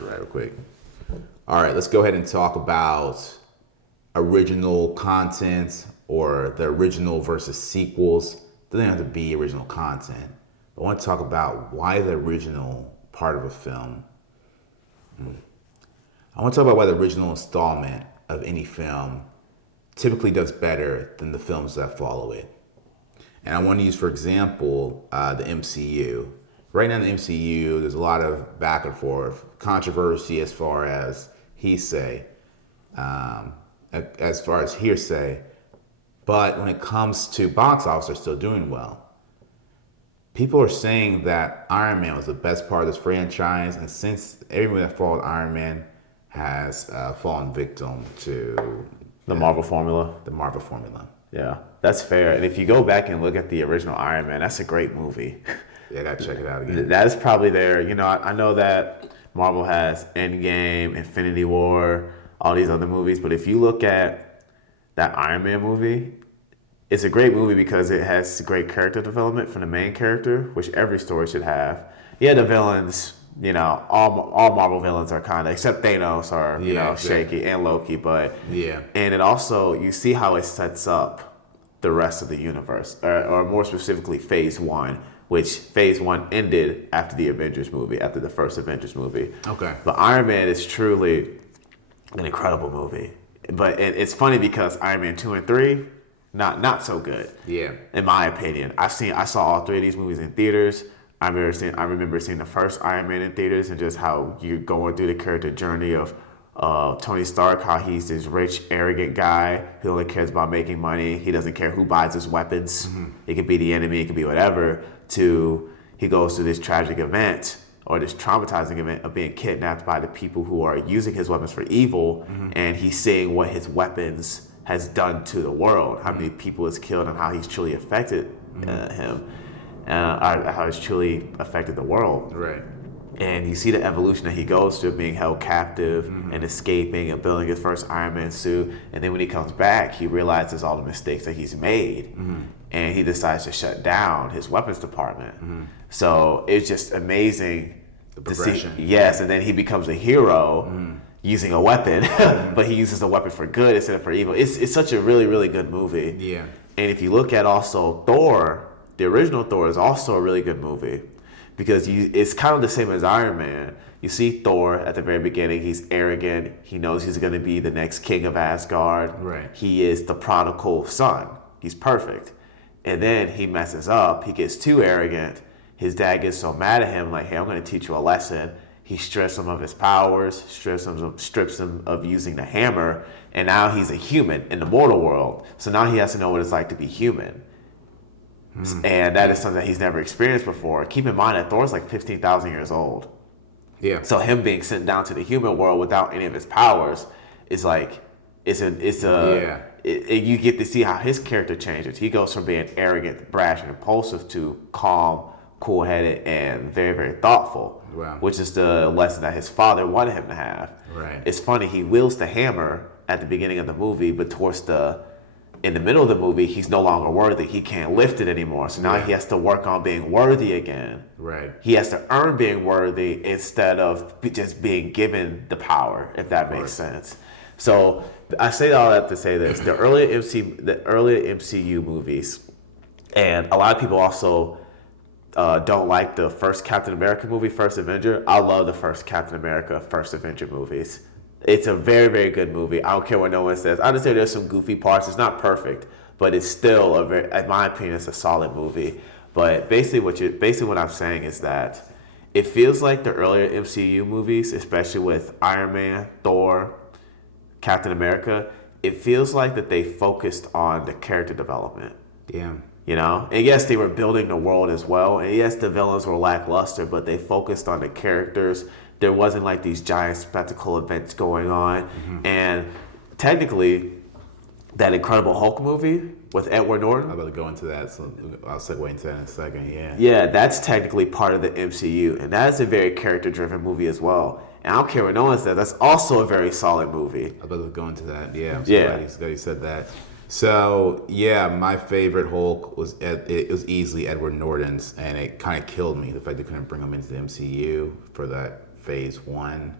this right real quick. All right, let's go ahead and talk about original content or the original versus sequels. It doesn't have to be original content. But I want to talk about why the original part of a film. I want to talk about why the original installment of any film typically does better than the films that follow it. And I want to use, for example, the MCU. Right now in the MCU, there's a lot of back and forth, controversy as far as hearsay, but when it comes to box office, they're still doing well. People are saying that Iron Man was the best part of this franchise, and since everyone that followed Iron Man has fallen victim to The Marvel formula. the Marvel formula. Yeah, that's fair. And if you go back and look at the original Iron Man, that's a great movie. Yeah, I gotta check it out again. That is probably there. You know, I know that Marvel has Endgame, Infinity War, all these other movies, but if you look at that Iron Man movie, it's a great movie because it has great character development from the main character, which every story should have. Yeah, the villains, you know, all Marvel villains are kind of, except Thanos are, you know, shaky, and Loki, but Yeah. and it also, you see how it sets up the rest of the universe, or more specifically Phase 1, which Phase 1 ended after the Avengers movie, after the first Avengers movie. Okay. But Iron Man is truly an incredible movie. But it's funny because Iron Man 2 and 3, not so good. Yeah. In my opinion. I saw all three of these movies in theaters. I remember seeing the first Iron Man in theaters and just how you're going through the character journey of Tony Stark, how he's this rich, arrogant guy who only cares about making money. He doesn't care who buys his weapons. Mm-hmm. It could be the enemy, it could be whatever. To he goes through this tragic event or this traumatizing event of being kidnapped by the people who are using his weapons for evil, and he's seeing what his weapons has done to the world, how many people it's killed, and how he's truly affected him, how it's truly affected the world. Right. And you see the evolution that he goes through, being held captive and escaping and building his first Iron Man suit. And then when he comes back, he realizes all the mistakes that he's made. And he decides to shut down his weapons department. So it's just amazing to see. Yes, and then he becomes a hero using a weapon, but he uses the weapon for good instead of for evil. It's such a really, really good movie. Yeah. And if you look at also Thor, the original Thor is also a really good movie. Because it's kind of the same as Iron Man. You see Thor at the very beginning. He's arrogant. He knows he's going to be the next king of Asgard. Right. He is the prodigal son. He's perfect. And then he messes up. He gets too arrogant. His dad gets so mad at him, like, hey, I'm going to teach you a lesson. He strips him of his powers, strips him of using the hammer, and now he's a human in the mortal world. So now he has to know what it's like to be human. And that is something that he's never experienced before. Keep in mind that Thor's like 15,000 years old. Yeah. So him being sent down to the human world without any of his powers is like, you get to see how his character changes. He goes from being arrogant, brash, and impulsive to calm, cool-headed, and very, very thoughtful. Wow. Which is the lesson that his father wanted him to have. Right. It's funny, he wields the hammer at the beginning of the movie, but in the middle of the movie, he's no longer worthy. He can't lift it anymore. So now he has to work on being worthy again. Right. He has to earn being worthy instead of just being given the power, if that makes sense. So I say all that to say this. The earlier MCU movies, and a lot of people also don't like the first Captain America movie, First Avenger. I love the first Captain America, First Avenger movies. It's a very, very good movie. I don't care what no one says. I understand there's some goofy parts. It's not perfect, but it's still in my opinion, it's a solid movie. But basically what I'm saying is that it feels like the earlier MCU movies, especially with Iron Man, Thor, Captain America, it feels like that they focused on the character development. Yeah. You know? And yes, they were building the world as well. And yes, the villains were lackluster, but they focused on the characters. There wasn't like these giant spectacle events going on. And technically, that Incredible Hulk movie with Edward Norton. I'm about to go into that, so I'll segue into that in a second, yeah. Yeah, that's technically part of the MCU. And that is a very character-driven movie as well. And I don't care what no one says, that's also a very solid movie. I'm about to go into that, yeah. I'm so glad you said that. So, yeah, my favorite Hulk was easily Edward Norton's, and it kind of killed me, the fact they couldn't bring him into the MCU for that Phase 1.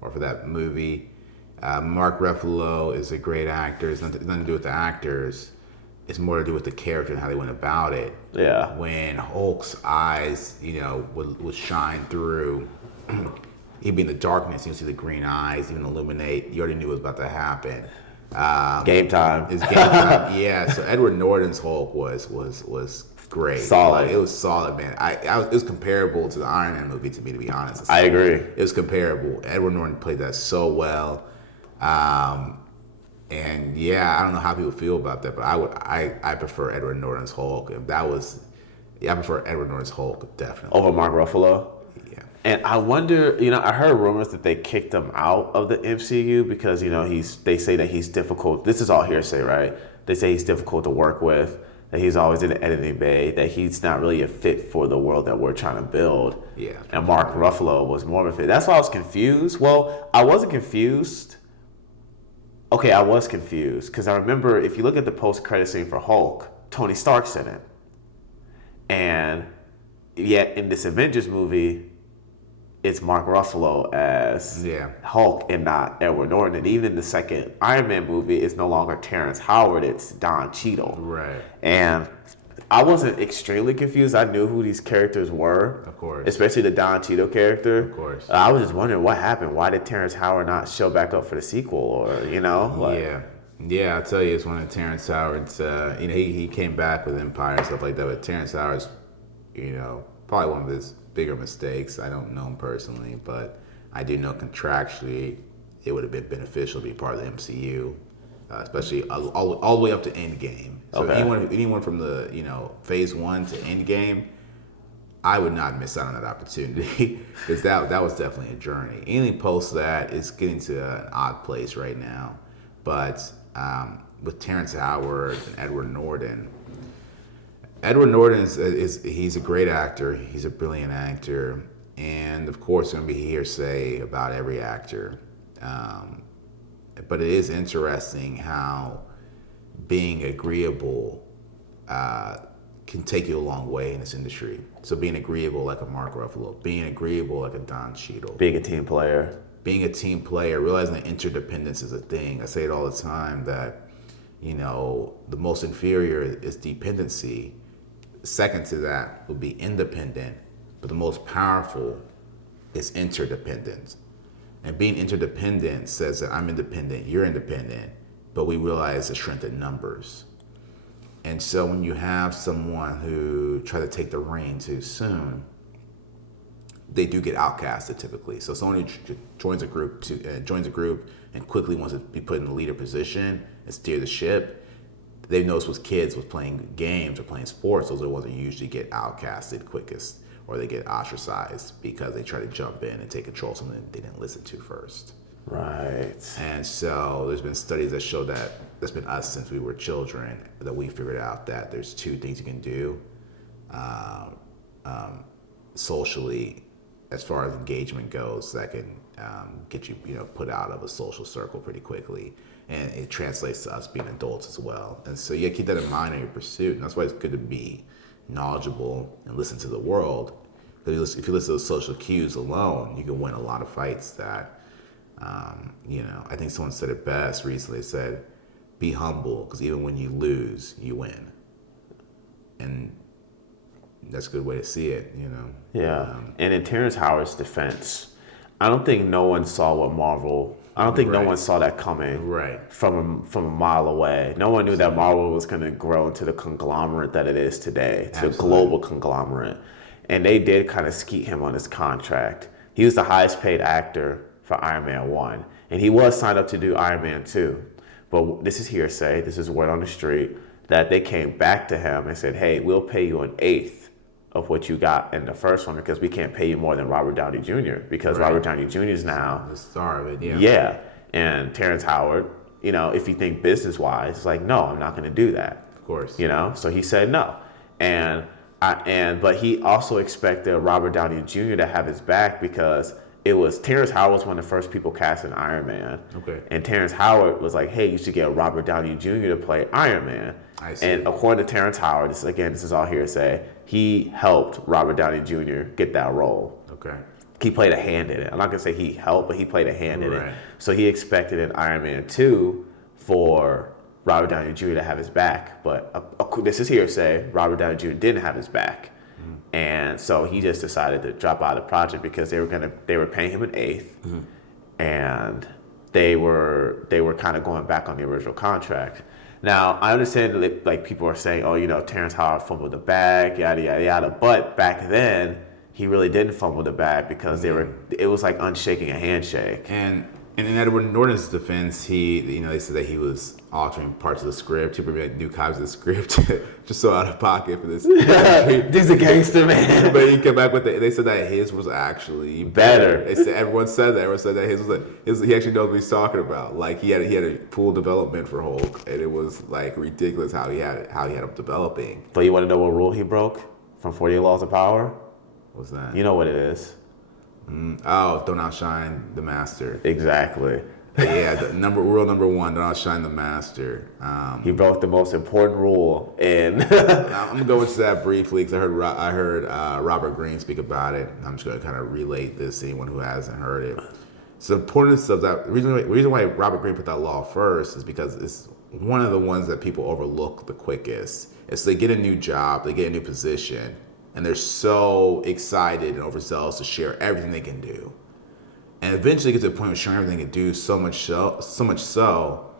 or for that movie. Mark Ruffalo is a great actor. It's nothing to do with the actors. It's more to do with the character and how they went about it. Yeah. When Hulk's eyes, would shine through, he'd be in the darkness. You'd see the green eyes even illuminate. You already knew it was about to happen. Game time. It's game time. Yeah. So Edward Norton's Hulk was great. Solid. Like, it was solid, man. It was comparable to the Iron Man movie to me, to be honest. I agree. It was comparable. Edward Norton played that so well. And yeah, I don't know how people feel about that, but I prefer Edward Norton's Hulk. I prefer Edward Norton's Hulk definitely over Mark Ruffalo. Yeah. And I wonder, I heard rumors that they kicked him out of the MCU because they say that he's difficult. This is all hearsay, right? They say he's difficult to work with, that he's always in the editing bay, that he's not really a fit for the world that we're trying to build. Yeah. And Mark Ruffalo was more of a fit. That's why I was confused. Well, I wasn't confused. Okay, I was confused because I remember if you look at the post-credit scene for Hulk, Tony Stark's in it. And yet in this Avengers movie, it's Mark Ruffalo as Hulk and not Edward Norton. And even in the second Iron Man movie, it's no longer Terrence Howard, it's Don Cheadle. Right. And I wasn't extremely confused. I knew who these characters were. Of course. Especially the Don Cheadle character. Of course. I was just wondering what happened. Why did Terrence Howard not show back up for the sequel? Or, Yeah, I'll tell you, it's one of Terrence Howard's, he came back with Empire and stuff like that, but Terrence Howard's, probably one of his bigger mistakes. I don't know him personally, but I do know contractually it would have been beneficial to be part of the MCU, especially all the way up to Endgame. So anyone from the, Phase 1 to Endgame, I would not miss out on that opportunity because that was definitely a journey. Anything post that is getting to an odd place right now. But with Terrence Howard and Edward Norton he's a great actor. He's a brilliant actor. And of course, there's going to be hearsay about every actor. But it is interesting how being agreeable can take you a long way in this industry. So being agreeable like a Mark Ruffalo, being agreeable like a Don Cheadle. Being a team player, realizing that interdependence is a thing. I say it all the time that, the most inferior is dependency. Second to that would be independent, but the most powerful is interdependent. And being interdependent says that I'm independent, you're independent, but we realize the strength in numbers. And so when you have someone who try to take the reign too soon, they do get outcasted typically. So someone who joins a group and quickly wants to be put in the leader position and steer the ship, they've noticed with kids with playing games or playing sports, those are the ones that usually get outcasted quickest, or they get ostracized because they try to jump in and take control of something they didn't listen to first. Right. And so there's been studies that show that's been us since we were children, that we figured out that there's two things you can do socially as far as engagement goes that can get you, put out of a social circle pretty quickly. And it translates to us being adults as well. And so you gotta keep that in mind in your pursuit. And that's why it's good to be knowledgeable and listen to the world. Because if you listen to the social cues alone, you can win a lot of fights that, I think someone said it best recently. They said, be humble, because even when you lose, you win. And that's a good way to see it, Yeah. And in Terrence Howard's defense, I don't think no one saw no one saw that coming from a mile away. No one knew that Marvel was going to grow into the conglomerate that it is today, to a global conglomerate. And they did kind of skeet him on his contract. He was the highest paid actor for Iron Man 1. And he was signed up to do Iron Man 2. But this is hearsay, this is word on the street, that they came back to him and said, hey, we'll pay you 1/8 of what you got in the first one because we can't pay you more than Robert Downey Jr. because Robert Downey Jr. is now the star of it. Yeah. And Terrence Howard, if you think business wise, it's like, no, I'm not going to do that. Of course. So he said no. But he also expected Robert Downey Jr. to have his back because Terrence Howard was one of the first people cast in Iron Man. Okay. And Terrence Howard was like, hey, you should get Robert Downey Jr. to play Iron Man. I see. And according to Terrence Howard, this is all hearsay, he helped Robert Downey Jr. get that role. Okay. he played a hand in it. I'm not gonna say he helped, but he played a hand in it. Right. So he expected in Iron Man 2 for Robert Downey Jr. to have his back, but this is hearsay. Robert Downey Jr. didn't have his back, and so he just decided to drop out of the project because they were paying him an eighth, and they were kind of going back on the original contract. Now I understand that like people are saying, oh, Terrence Howard fumbled the bag, yada yada yada, but back then he really didn't fumble the bag because it was like unshaking a handshake. And in Edward Norton's defense, they said that he was altering parts of the script. He prepared new copies of the script, just so out of pocket for this. He's a gangster, man. But he came back with it. They said that his was actually better. Everyone said that. Everyone said that he actually knows what he's talking about. Like he had a full development for Hulk, and it was like ridiculous how he had him developing. But you want to know what rule he broke from 48 Laws of Power? What's that? You know what it is. Don't outshine the master. Exactly. Yeah, rule number one, don't outshine the master. He broke the most important rule, and I'm gonna go into that briefly because I heard Robert Greene speak about it. I'm just gonna kind of relate this to anyone who hasn't heard it. So the importance of that reason why Robert Greene put that law first is because it's one of the ones that people overlook the quickest. It's they get a new job, they get a new position, and they're so excited and overzealous to share everything they can do. And eventually get to the point of sharing everything they can do so much so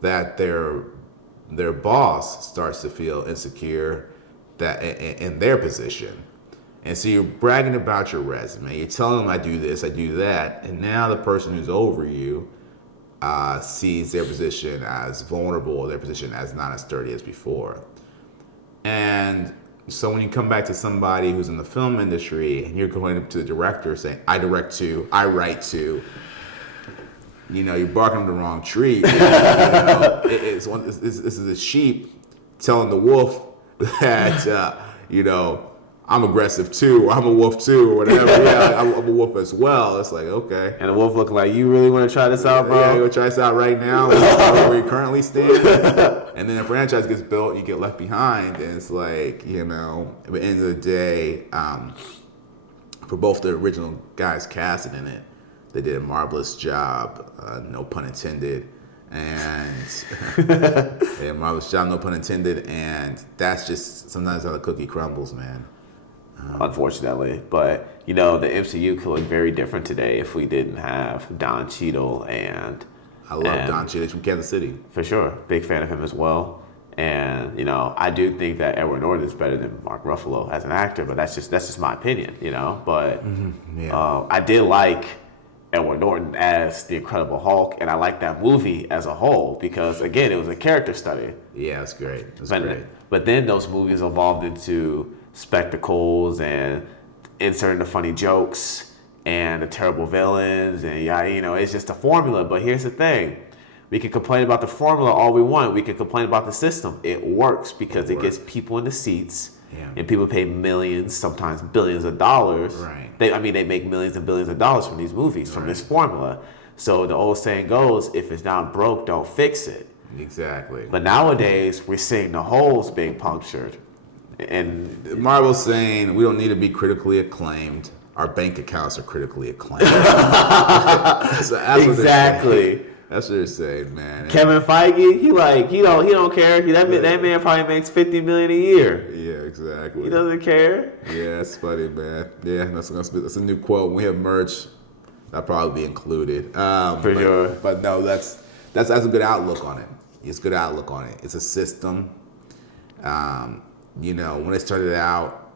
that their boss starts to feel insecure that in their position. And so you're bragging about your resume. You're telling them I do this, I do that. And now the person who's over you sees their position as vulnerable, their position as not as sturdy as before. And so when you come back to somebody who's in the film industry and you're going up to the director saying, I direct to, I write to, you're barking on the wrong tree. This is a sheep telling the wolf that, I'm aggressive too, or I'm a wolf too, or whatever. Yeah, I'm a wolf as well. It's like, okay. And the wolf looking like, you really want to try this out, bro? Yeah, you want to try this out right now, where you currently stand. And then a franchise gets built, you get left behind, and it's like, at the end of the day, for both the original guys casted in it, they did a marvelous job, no pun intended. And marvelous job, no pun intended. And that's just sometimes how the cookie crumbles, man. Unfortunately, but the MCU could look very different today if we didn't have Don Cheadle and I love Don Cheadle from Kansas City. For sure, big fan of him as well. And I do think that Edward Norton is better than Mark Ruffalo as an actor, but that's just my opinion, But I did like Edward Norton as the Incredible Hulk, and I like that movie as a whole because again, it was a character study. Yeah, it's great. But then those movies evolved into spectacles and inserting the funny jokes and the terrible villains, and it's just a formula. But here's the thing: we can complain about the formula all we want. We can complain about the system. It works because it gets people in the seats, and people pay millions, sometimes billions of dollars. Right. They make millions and billions of dollars from these movies, from this formula. So the old saying goes: if it's not broke, don't fix it. Exactly. But nowadays, we're seeing the holes being punctured. And Marvel's saying we don't need to be critically acclaimed. Our bank accounts are critically acclaimed. Exactly. That's what they're saying, man. Kevin Feige, he don't care. That man probably makes $50 million a year. Yeah, exactly. He doesn't care. Yeah, that's funny, man. Yeah, that's a new quote. When we have merch, that'll probably be included. Sure. But no, that's a good outlook on it. It's a good outlook on it. It's a system. When it started out,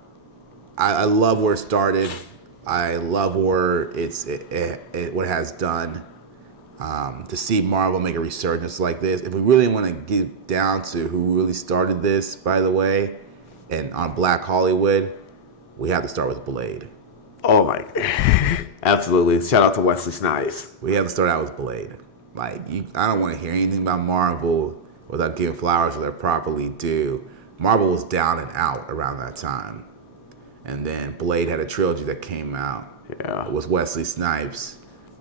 I love where it started. I love where what it has done. To see Marvel make a resurgence like this. If we really want to get down to who really started this, by the way, and on Black Hollywood, we have to start with Blade. Oh my, absolutely. Shout out to Wesley Snipes. We have to start out with Blade. I don't want to hear anything about Marvel without giving flowers where they're properly due. Marvel was down and out around that time. And then Blade had a trilogy that came out. Yeah. It was Wesley Snipes.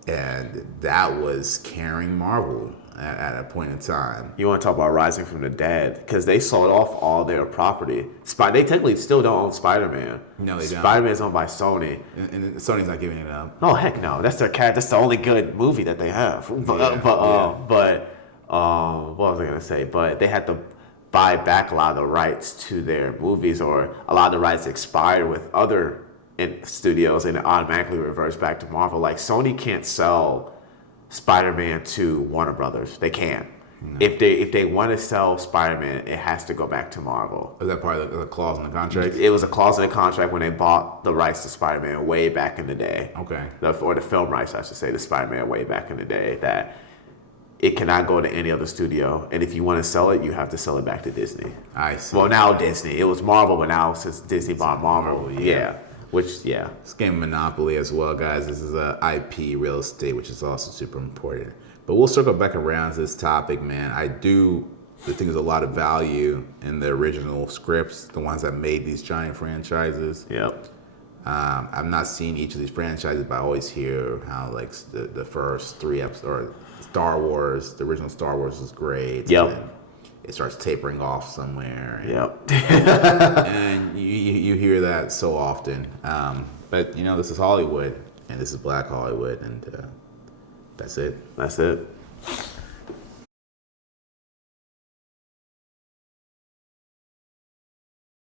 and that was carrying Marvel at a point in time. You want to talk about Rising from the Dead? Because they sold off all their property. They technically still don't own Spider-Man. No, they don't. Spider-Man's owned by Sony. And Sony's not giving it up. No, heck no. That's their cat. That's the only good movie that they have. But what was I gonna say? But they had to buy back a lot of the rights to their movies, or a lot of the rights expire with other studios, and it automatically reverts back to Marvel. Like Sony can't sell Spider-Man to Warner Brothers. They can't. No. If they want to sell Spider-Man, it has to go back to Marvel. Was that part of the clause in the contract? It was a clause in the contract when they bought the rights to Spider-Man way back in the day. Okay. Or the film rights, I should say, to Spider-Man way back in the day, that it cannot go to any other studio. And if you want to sell it, you have to sell it back to Disney. I see. Well, now Disney. It was Marvel, but now since Disney bought Marvel, yeah. This game of Monopoly as well, guys. This is a IP real estate, which is also super important. But we'll circle back around to this topic, man. I think there's a lot of value in the original scripts, the ones that made these giant franchises. Yep. I've not seen each of these franchises, but I always hear how like the first 3 episodes, or Star Wars, the original Star Wars was great. Yep. And it starts tapering off somewhere. Yep. And you hear that so often. But this is Hollywood, and this is Black Hollywood, and that's it. That's it.